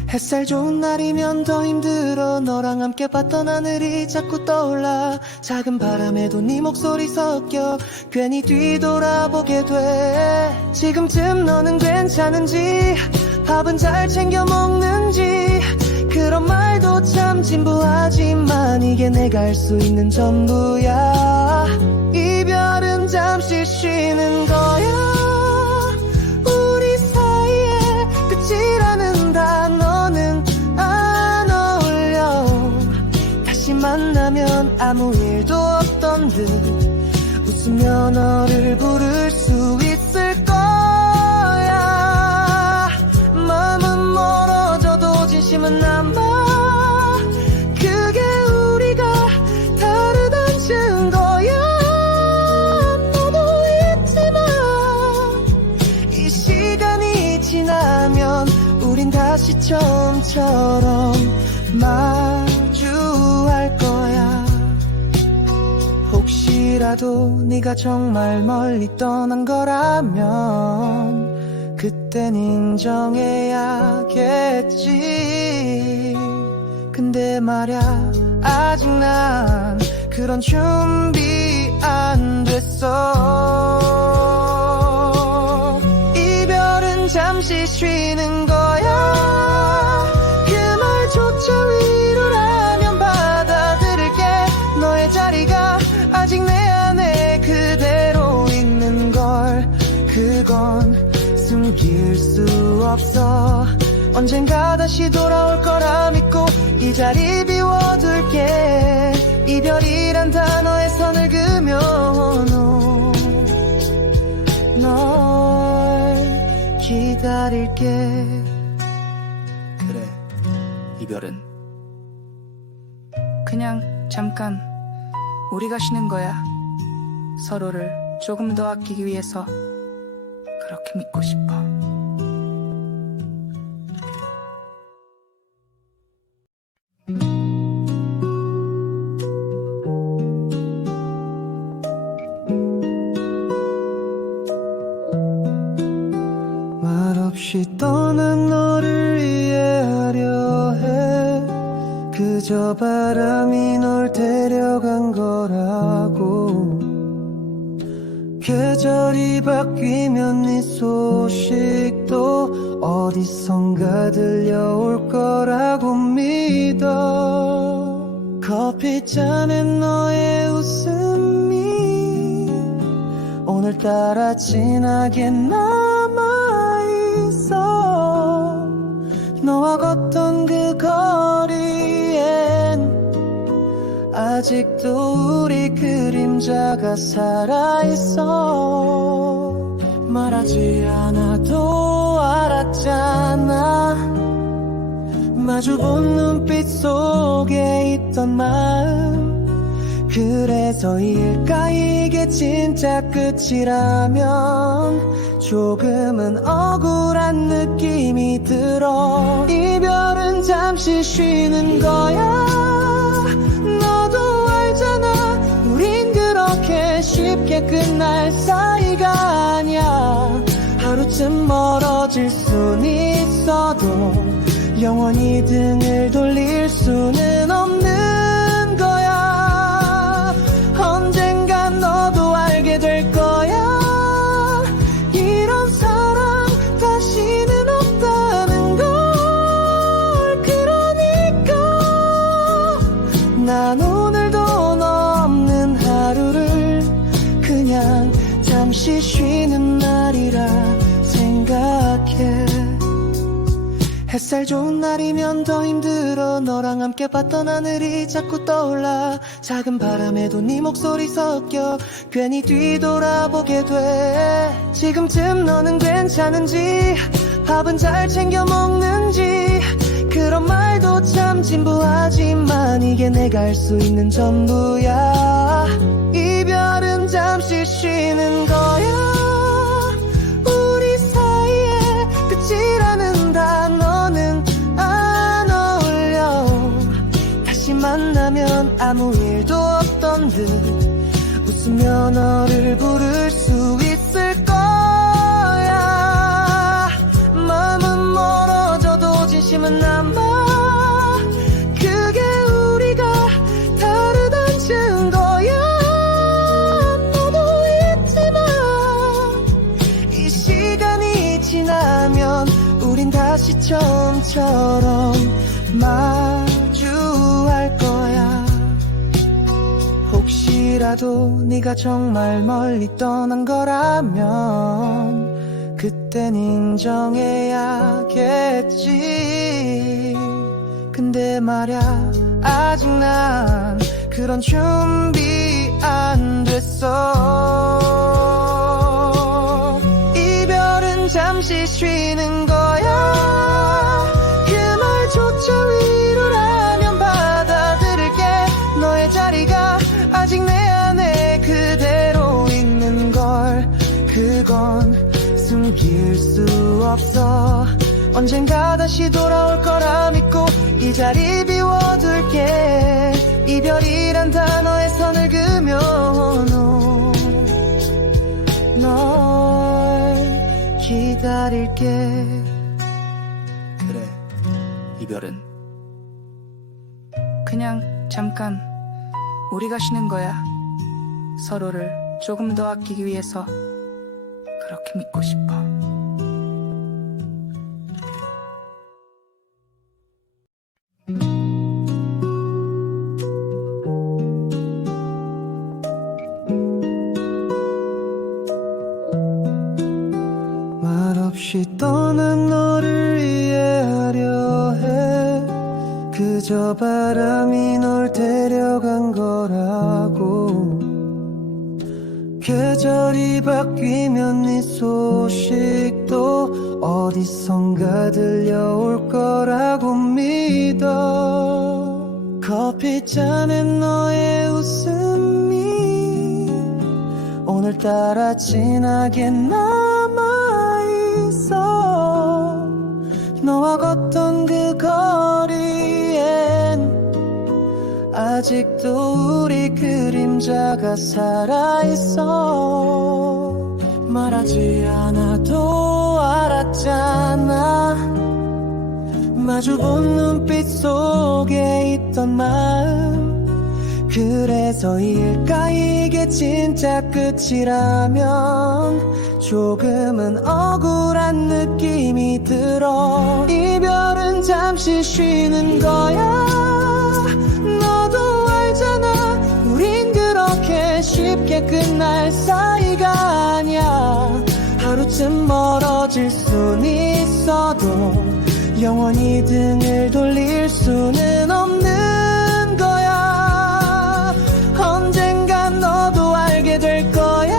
햇살 좋은 날이면 더 힘들어. 너랑 함께 봤던 하늘이 자꾸 떠올라. 작은 바람에도 네 목소리 섞여 괜히 뒤돌아보게 돼. 지금쯤 너는 괜찮은지, 밥은 잘 챙겨 먹는지. 그런 말도 참 진부하지만 이게 내가 할 수 있는 전부야. 이별은 잠시 쉬는 거야. 우리 사이에 끝이라는 단어는 안 어울려. 다시 만나면 아무 일도 없던 듯 웃으며 너를 부를 수 있을 거야. 마음은 멀어져도 진심은 남아. 그게 우리가 다르단 증거야. 너도 있지만 이 시간이 지나면 우린 다시 처음처럼 마주할 거야. 혹시라도 네가 정말 멀리 떠난 거라면 그땐 인정해야겠지. 근데 말야 아직 난 그런 준비 안 됐어. 이별은 잠시 쉬는 거야. 그 말조차 위로라면 받아들일게. 너의 자리가 아직 내 안에 그대로 있는 걸. 그건 숨길 수 없어. 언젠가 다시 돌아올 거라 믿고 이 자리 비워둘게. 이별이란 단어에 선을 그며 널 기다릴게. 그래, 이별은 그냥 잠깐 우리가 쉬는 거야. 서로를 조금 더 아끼기 위해서 그렇게 믿고 싶어. 말없이 떠난 너를 이해하려 해. 그저 바람이 널 데려간 거라고. 계절이 바뀌면 네 소식도 어디선가 들려올 거라고 믿어. 커피잔에 너의 웃음이 오늘따라 진하게 남아있어. 너와 걷던 그 거리엔 아직도 우리 그림자가 살아있어. 말하지 않아도 알았잖아. 마주본 눈빛 속에 있던 마음. 그래서일까 이게 진짜 끝이라면 조금은 억울한 느낌이 들어. 이별은 잠시 쉬는 거야. 너도 알잖아. 우린 그렇게 쉽게 끝날 사이가 아니야. 하루쯤 멀어질 순 있어도 영원히 등을 돌릴 수는 없는 거야. 언젠간 너도 알게 될 거야. 이런 사랑 다시는 없다는 걸. 그러니까 난 오늘도 너 없는 하루를 그냥 잠시 쉬는 날이라 생각해. 햇살 좋은 날이면 더 힘들어. 너랑 함께 봤던 하늘이 자꾸 떠올라. 작은 바람에도 네 목소리 섞여 괜히 뒤돌아보게 돼. 지금쯤 너는 괜찮은지, 밥은 잘 챙겨 먹는지. 그런 말도 참 진부하지만 이게 내가 할 수 있는 전부야. 이별은 잠시 쉬는 거야. 우리 사이에 끝이라는 단어는 안 어울려. 다시 만나면 아무 일도 없던 듯 웃으며 너를 부를 수 있을 거야. 마음은 멀어져도 진심은 남아. 그게 우리가 다르단 증거야. 너도 잊지마. 이 시간이 지나면 우린 다시 처음처럼 마주할 거야. 혹시라도 네가 정말 멀리 떠난 거라면 그땐 인정해야겠지. 근데 말야 아직 난 그런 준비 안 됐어. 이별은 잠시 쉬는 거야. 그 말조차 위로라면 받아들일게. 너의 자리가 아직 내 안에 그대로 있는 걸. 그건 숨길 수 없어. 언젠가 다시 돌아올 거라 믿고 이 자리 비워둘게. 이별이란 단어에 선을 그며 널 기다릴게. 그래, 이별은 그냥 잠깐 우리가 쉬는 거야. 서로를 조금 더 아끼기 위해서 그렇게 믿고 싶어. 말없이 떠난 너를 이해하려 해. 그저 바람이 널 데려간 거라고. 계절이 바뀌면 네 소식도 어디선가 들려올 거라고 믿어. 커피잔에 너의 웃음이 오늘따라 진하게 남아있어. 너와 걷던 그 거리엔 아직도 우리 그림자가 살아있어. 말하지 않아도 알았잖아. 마주본 눈빛 속에 있던 마음. 그래서일까 이게 진짜 끝이라면 조금은 억울한 느낌이 들어. 이별은 잠시 쉬는 거야. 너도 알잖아, 우린 그렇게 쉽게 끝날 사이가 아니야. 하루쯤 멀어질 순 있어도 영원히 등을 돌릴 수는 없는 거야. 언젠간 너도 알게 될 거야.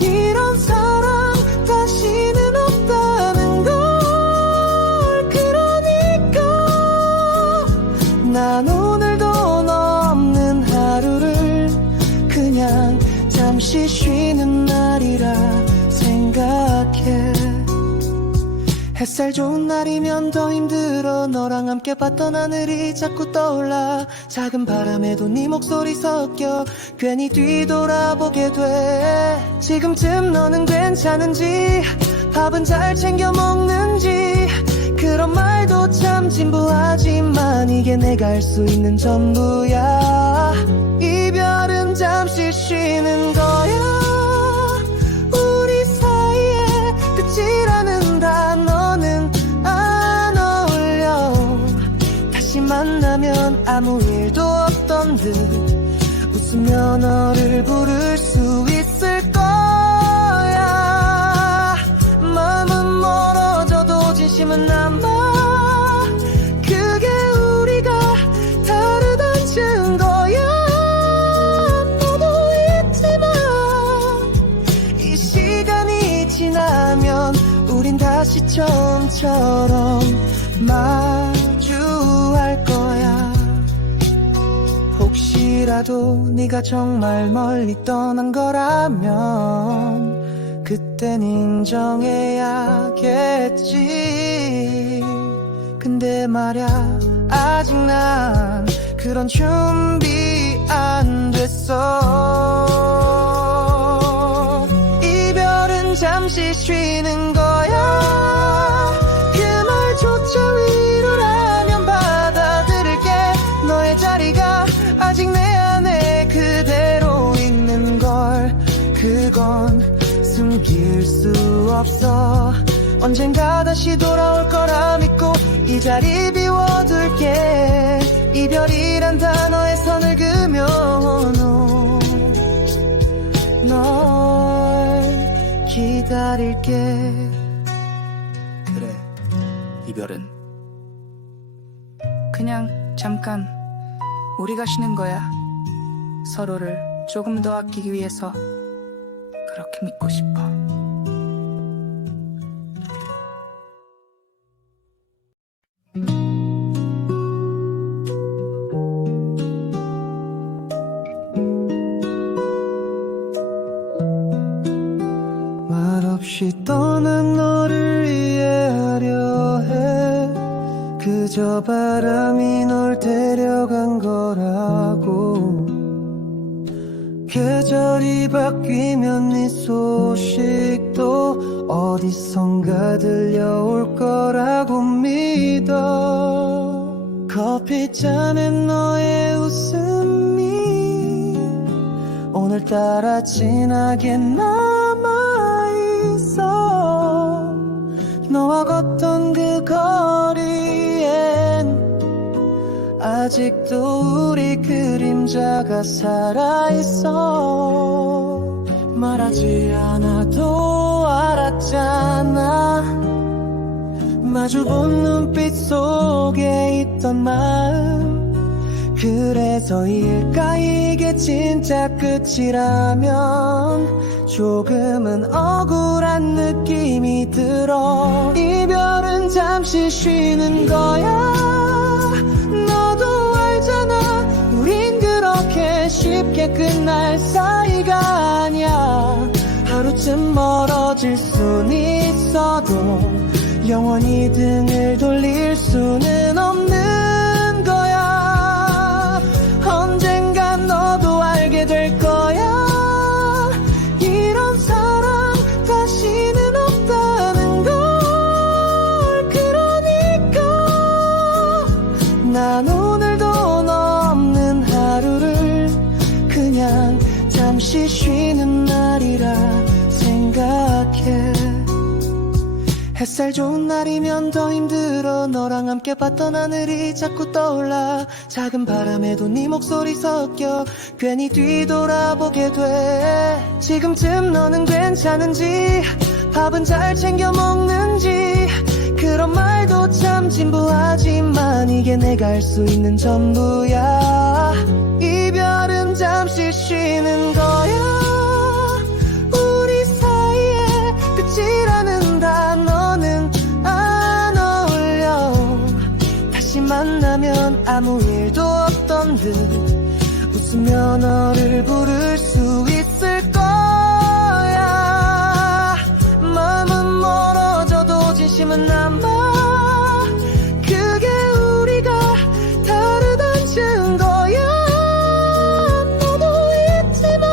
이런 사랑 다시는 없다는 걸. 그러니까 난 오늘도 너 없는 하루를 그냥 잠시 쉬는 날이라 생각해. 햇살 좋은 날이면 더 힘들어. 너랑 함께 봤던 하늘이 자꾸 떠올라. 작은 바람에도 네 목소리 섞여 괜히 뒤돌아보게 돼. 지금쯤 너는 괜찮은지, 밥은 잘 챙겨 먹는지. 그런 말도 참 진부하지만 이게 내가 할 수 있는 전부야. 이별은 잠시 쉬는 거야. 우리 사이에 끝이라는 단어는 안 어울려. 다시 만나면 아무 일도 없던 듯 웃으며 너를 부를 수 있을 거야. 마음은 멀어져도 진심은 남아. 그게 우리가 다르단 증거야. 너도 있지만 이 시간이 지나면 우린 다시 처음처럼 마주할 거야. 혹시라도 네가 정말 멀리 떠난 거라면 그땐 인정해야겠지. 근데 말야, 아직 난 그런 준비 안 됐어. 이별은 잠시 쉬는 거야. 그 말조차 위로라면 받아들일게. 너의 자리가 아직 내 안에 그대로 있는 걸. 그건 숨길 수 없어. 언젠가 다시 돌아올 거라 믿고 이 자리 비워둘게. 이별이란 단어에 선을 그며 널 기다릴게. 그래, 이별은 그냥 잠깐 우리가 쉬는 거야. 서로를 조금 더 아끼기 위해서 그렇게 믿고 싶어. 말없이 떠난 너를 이해하려 그저 바람이 널 데려간 거라고. 계절이 바뀌면 네 소식도 어디선가 들려올 거라고 믿어. 커피잔에 너의 웃음이 오늘따라 진하게 남아있어. 너와 걷던 그 거리엔 아직도 우리 그림자가 살아있어. 말하지 않아도 알았잖아. 마주본 눈빛 속에 있던 마음. 그래서일까 이게 진짜 끝이라면 조금은 억울한 느낌이 들어. 이별은 잠시 쉬는 거야. 너도 알잖아, 우린 그렇게 쉽게 끝날 사이가 아니야. 하루쯤 멀어질 순 있어도 영원히 등을 돌릴 수는 없는 거야. 언젠간 너도 알게 될 거야. 이런 사랑 다시는 없다는 걸. 그러니까 난 오늘도 너 없는 하루를 그냥 잠시 쉬는 날이라 생각해. 햇살 좋은 날이면 더 힘들어. 너랑 함께 봤던 하늘이 자꾸 떠올라. 작은 바람에도 네 목소리 섞여 괜히 뒤돌아보게 돼. 지금쯤 너는 괜찮은지, 밥은 잘 챙겨 먹는지. 그런 말도 참 진부하지만 이게 내가 할 수 있는 전부야. 이별은 잠시 쉬는 거야. 우리 사이에 끝이라는 단어는 안 어울려. 다시 만나면 아무 일도 없던 듯 웃으며 너를 부를 수 있을 거야. 마음은 멀어져도 진심은 남아. 그게 우리가 다르단 증거야. 너도 잊지마.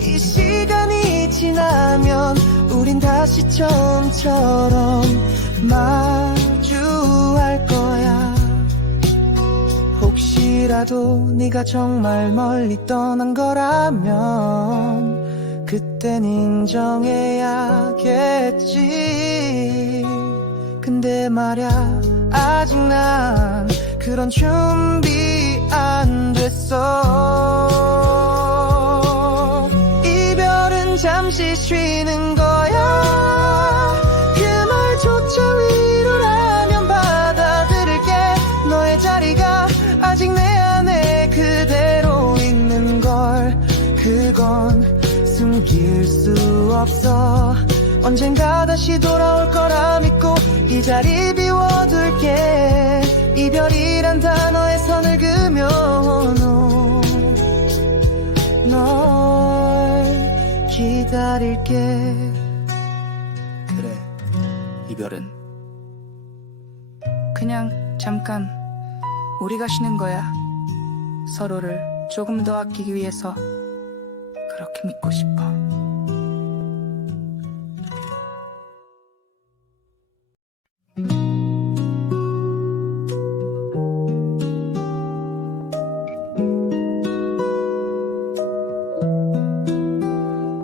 이 시간이 지나면 우린 다시 처음처럼 마주할 거야. 혹시라도 네가 정말 멀리 떠난 거라면 그땐 인정해야겠지. 근데 말야, 아직 난 그런 준비 안 됐어. 이별은 잠시 쉬는 거야. 그 말조차 위로라면 받아들일게. 너의 자리가 아직 내 안에 그대로 있는 걸. 그건 숨길 수 없어. 언젠가 다시 돌아올 거라 믿고 이 자리 비워둘게. 이별이란 단어에 선을 그며 널 기다릴게. 그래, 이별은 그냥 잠깐 우리가 쉬는 거야. 서로를 조금 더 아끼기 위해서 그렇게 믿고 싶어.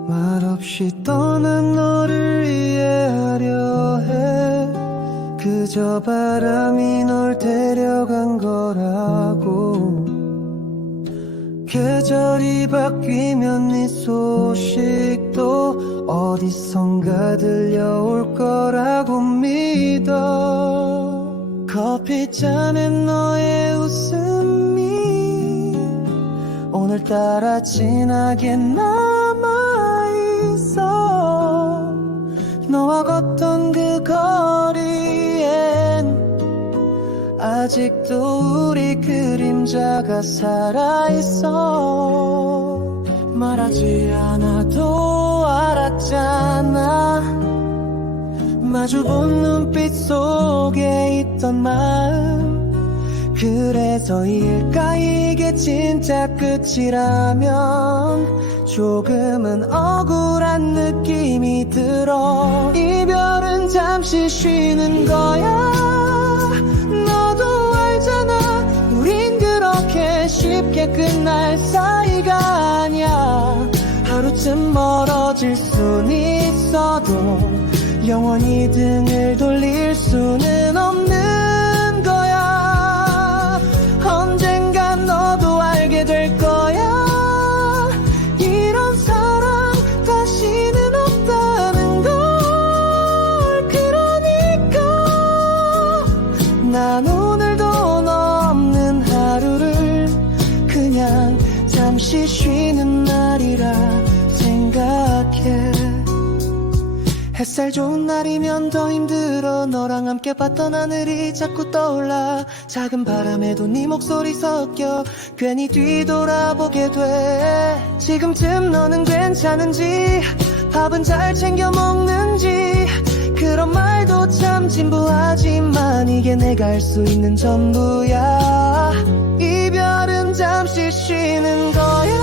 말없이 떠난 너를 이해하려 해. 그저 바람이 널 데려간 거라고. 계절이 바뀌면 네 소식도 어디선가 들려올 거라고 믿어. 커피잔에 너의 웃음이 오늘따라 진하게 남아있어. 너와 걷던 그 거리엔 아직도 우리 그림자가 살아있어. 말하지 않아도 알았잖아. 마주본 눈빛 속에 있던 있던 마음 그래서일까 이게 진짜 끝이라면 조금은 억울한 느낌이 들어 이별은 잠시 쉬는 거야 너도 알잖아 우린 그렇게 쉽게 끝날 사이가 아니야 하루쯤 멀어질 순 있어도 영원히 등을 돌릴 수는 없는 거야 언젠간 너도 알게 될 거야 이런 사랑 다시는 없다는 걸 그러니까 난 오늘도 너 없는 하루를 그냥 잠시 쉬는 날이라 생각해 햇살 좋은 날이면 더 힘들어 너랑 함께 봤던 하늘이 자꾸 떠올라 작은 바람에도 네 목소리 섞여 괜히 뒤돌아보게 돼 지금쯤 너는 괜찮은지 밥은 잘 챙겨 먹는지 그런 말도 참 진부하지만 이게 내가 할 수 있는 전부야 이별은 잠시 쉬는 거야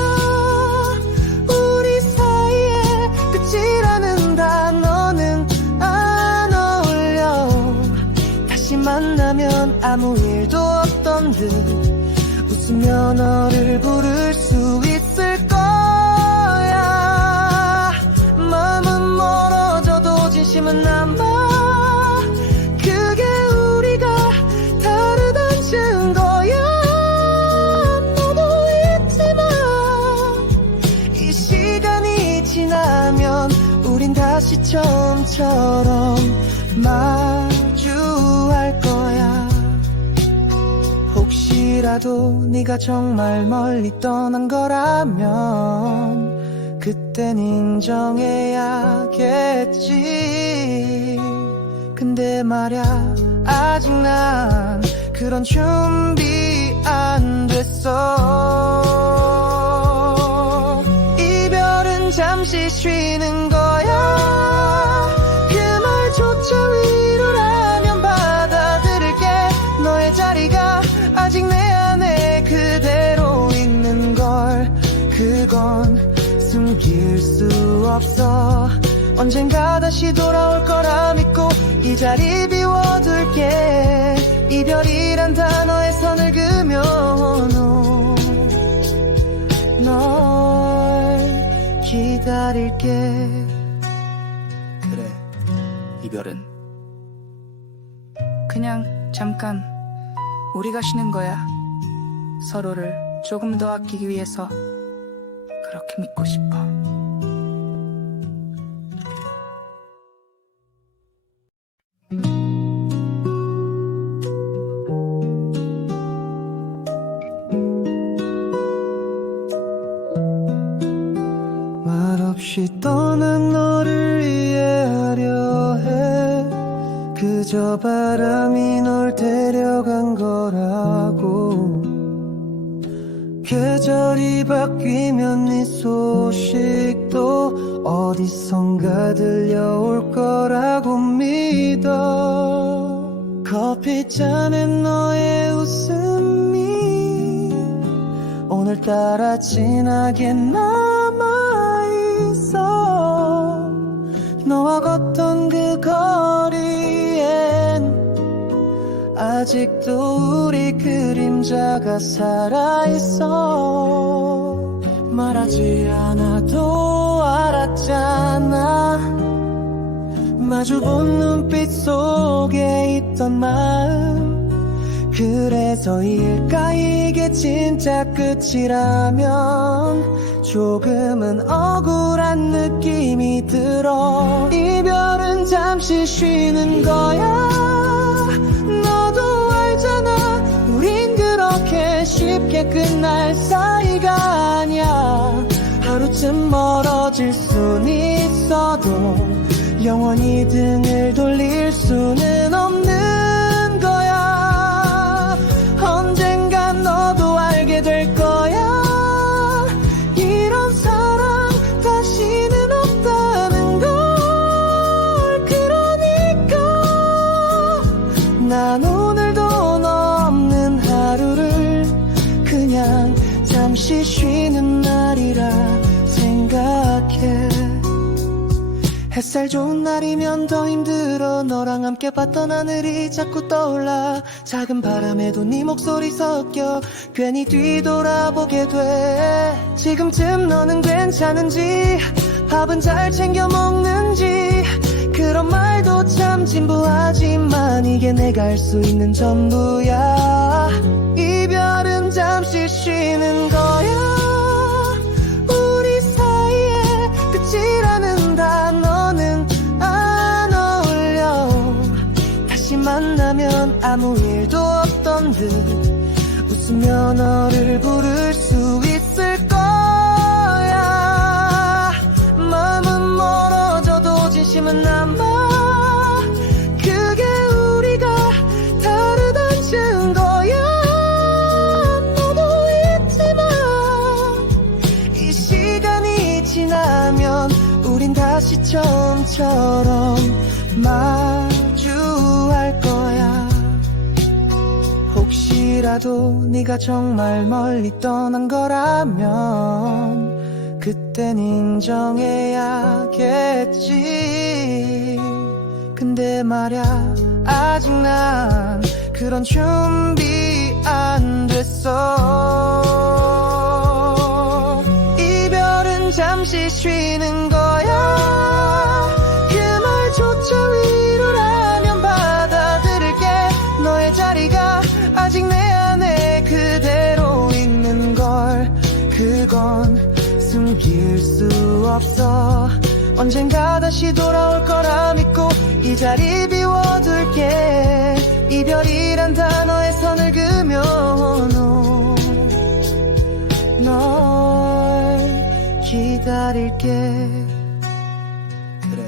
우리 사이에 끝이라는 단어는 안 어울려 다시 만나면 아무 일도 없던 듯 웃으며 너를 부를 수 있을 거야 마음은 멀어져도 진심은 남아 그게 우리가 다르단 증거야 너도 잊지마 이 시간이 지나면 우린 다시 처음처럼 마주할 거야 혹시라도 네가 정말 멀리 떠난 거라면 그땐 인정해야겠지 근데 말야 아직 난 그런 준비 안 됐어 이별은 잠시 쉬는 거야 그 말조차 위로라면 받아들일게 너의 자리가 아직 내 안에 그대로 있는 걸 그건 숨길 수 없어 언젠가 다시 돌아올 거라 믿고 이 자리 비워둘게 이별이란 단어에 선을 그으며 널 기다릴게 그래 이별은 그냥 잠깐 우리가 쉬는 거야 서로를 조금 더 아끼기 위해서 그렇게 믿고 싶어 말없이 떠난 너를 이해하려 해 그저 바람이 널 데려간 거라고 계절이 바뀌면 네 소식도 어디선가 들려올 거라고 믿어 커피잔에 너의 웃음이 오늘따라 진하게 남아있어 너와 걷던 그 거리엔 아직도 우리 그림자가 살아있어 말하지 않아도 알았잖아 마주본 눈빛 속에 있던 마음 그래서일까 이게 진짜 끝이라면 조금은 억울한 느낌이 들어 이별은 잠시 쉬는 거야 너도 알잖아 우린 그렇게 쉽게 끝날 사이가 아니야 하루쯤 멀어질 순 있어도 영원히 등을 돌릴 수는 없는 거야 언젠간 너도 알게 될 거야 이런 사랑 다시는 없다는 걸 그러니까 난 오늘 햇살 좋은 날이면 더 힘들어. 너랑 함께 봤던 하늘이 자꾸 떠올라. 작은 바람에도 네 목소리 섞여 괜히 뒤돌아보게 돼. 지금쯤 너는 괜찮은지, 밥은 잘 챙겨 먹는지. 그런 말도 참 진부하지만 이게 내가 할 수 있는 전부야. 이별은 잠시 쉬는 거야. 우리 사이에 끝이라는 단어는 안 어울려. 다시 만나면 아무 일도 없던 듯 웃으며 너를 부를 수 있을 거야. 마음은 멀어져도 진심은 남아. 그게 우리가 다르단 증거야. 너도 있지만 이 시간이 지나면 우린 다시 처음처럼 마주할 거야. 혹시라도 네가 정말 멀리 떠난 거라면 그땐 인정해야겠지. 근데 말야, 아직 난 그런 준비 안 됐어. 이별은 잠시 쉬는 거야. 그 말조차 위로라면 받아들일게. 너의 자리가 아직 내 안에 그대로 있는 걸. 그건 숨길 수 없어. 언젠가 다시 돌아올 거라 믿고 이 자리 비워둘게. 이별이란 단어에 선을 그며 널 기다릴게. 그래,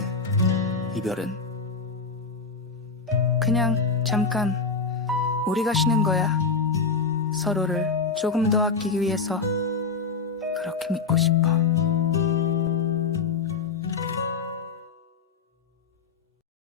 이별은 그냥 잠깐 우리가 쉬는 거야. 서로를 조금 더 아끼기 위해서 그렇게 믿고 싶어.